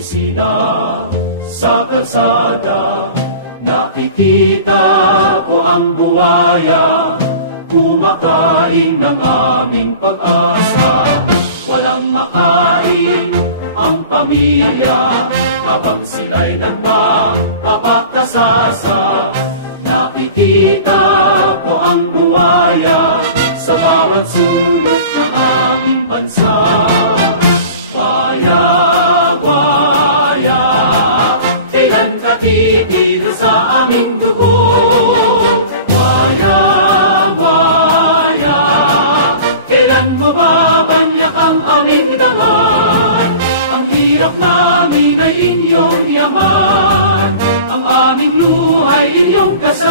opisina, sa kalsada, nakikita ko ang buwaya, kumakain ng aming pag-asa. Walang makain ang pamilya, habang sila'y nagpapakasasa. Nakikita ko ang buwaya sa bawat sulok ng aming bansa. Waya, waya, kailan ka titigil sa aming dugo? Waya, waya, kailan mo babanyak ang aming dahon? Ang hirap namin ay inyong yaman, ang aming luhay inyong kasama.